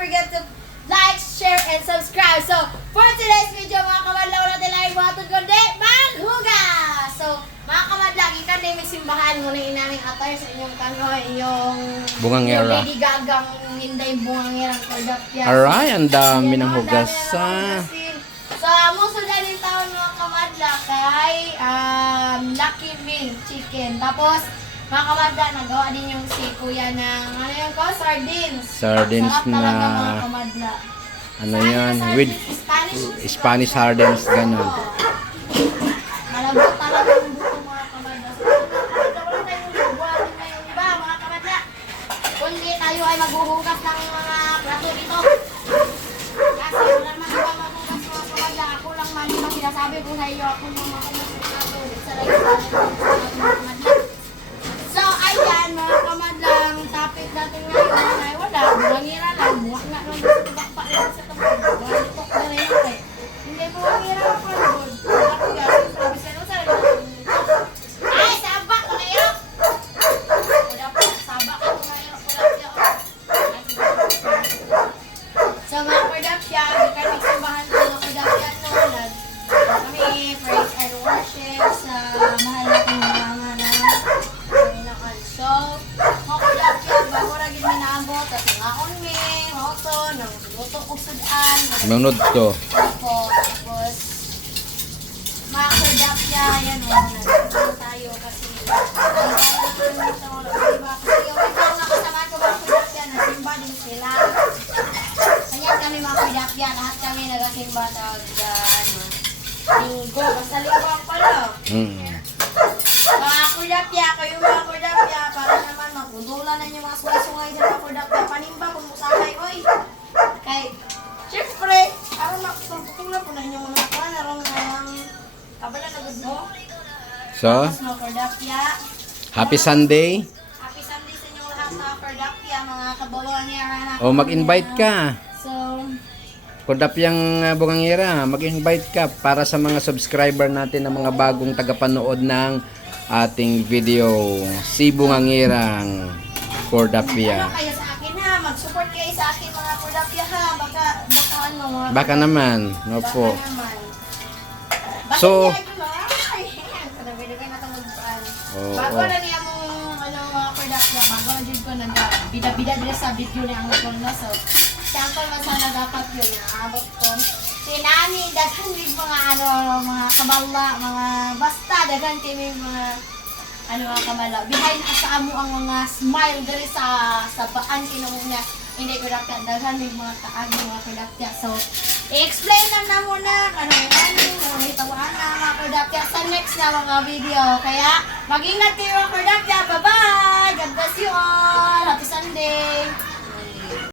forget to like, share, and subscribe. So, for today's video, mga kamadla, wala tayo lang ibuhatod kundi maghugas! So, mga kamadla, ikan din may simbahan mo na inaming atay sa inyong inyong Bungangera. Lady Gagang Minday Bungangerang Kordapya. Aray, ang dami ng hugas. So, musudan yung taon mga kamadla kay Lucky Meal Chicken. Tapos, mga kamadla, nagawa din yung si kuya ng, ano yung ko? Sardines. Sardines Sarap talaga na- mga kamadla. Ano yan? With Spanish sardines, ganun. Malabot talaga yung buto mga kamadla. So, wala tayong buhatin ngayong iba mga kamadla. Kundi tayo ay maghuhugas ng mga plato dito. Kasi wala naman ibang maghugas mga kamadla. Ako lang man yung sinasabi ko sa iyo. Ako lang maghugas ng plato. Isa lang yung mga kamadla. So, ayan mga kamadlang topic natin ngayon ay wala. Buwangira lang. Buwak nga lang sa tubakpa lang sa tubak. Buwanitok na rin natin. Hindi buwangira ako lang. Ako guys, sabi sa nung sarili natin. Ay, sabak ko na yun! Wala po, sabak ko na yun. So, mga kordapya, hindi kayo magsimbahan ko mga kordapya noon. Kami praise and worship sa mahal nating mga na Panginoon. So, mga kordapya, bago na gid minaabot at ngaon mi, hoto, nang luto ko sudan. Manod to. Opo, tapos mga kordapya, yan o, nandito tayo kasi diba? Kasi yung ibang nakasama ko mga kordapya, nasimba din sila. Kanya kami mga kordapya, lahat kami nagasimba tawag dyan. Linggo, basta linggo pala. Mga kordapya, kayo mga kordapya, para naman magbudulan na yung mga sungay-sungay sa mga kordapya. Panimba kung musakay, oy. Kay, syempre, aron makapagputong na po na inyong mga kawan, aron kabala na good mo. So, Tapos mga kordapya, happy Sunday. happy Sunday sa inyong lahat mga kordapya, mga kabuluhan niya. O, mag-invite ka. So, Kordapyang Bungangera, mag-invite ka para sa mga subscriber natin ng mga bagong tagapanood ng ating video. Si Bungangerang ano Kordapya. kayo sa akin ha? Mag-support kayo sa akin mga kordapya ha? Baka ano mga Baka naman. No baka po. naman. So- Oo. Bago na niya mong ano, mga kordapya, bago na dyan ko nanda, bida-bida din sa video ni ang ko na. So, sample man sana dapat yun, naabot ko. Sinani, daghan yung mga ano, mga kabala, mga basta, daghan kami mga ano mga kamala. Behind sa amo ang mga smile dali sa baan kinamuna. Hindi ko dapat daghan yung mga kaagi mga kordapya. So, i-explain lang na muna ano may tawaan na mga kordapya sa next na mga video. Kaya, mag-ingat kayo mga kordapya. Bye-bye! God bless you all! Happy Sunday!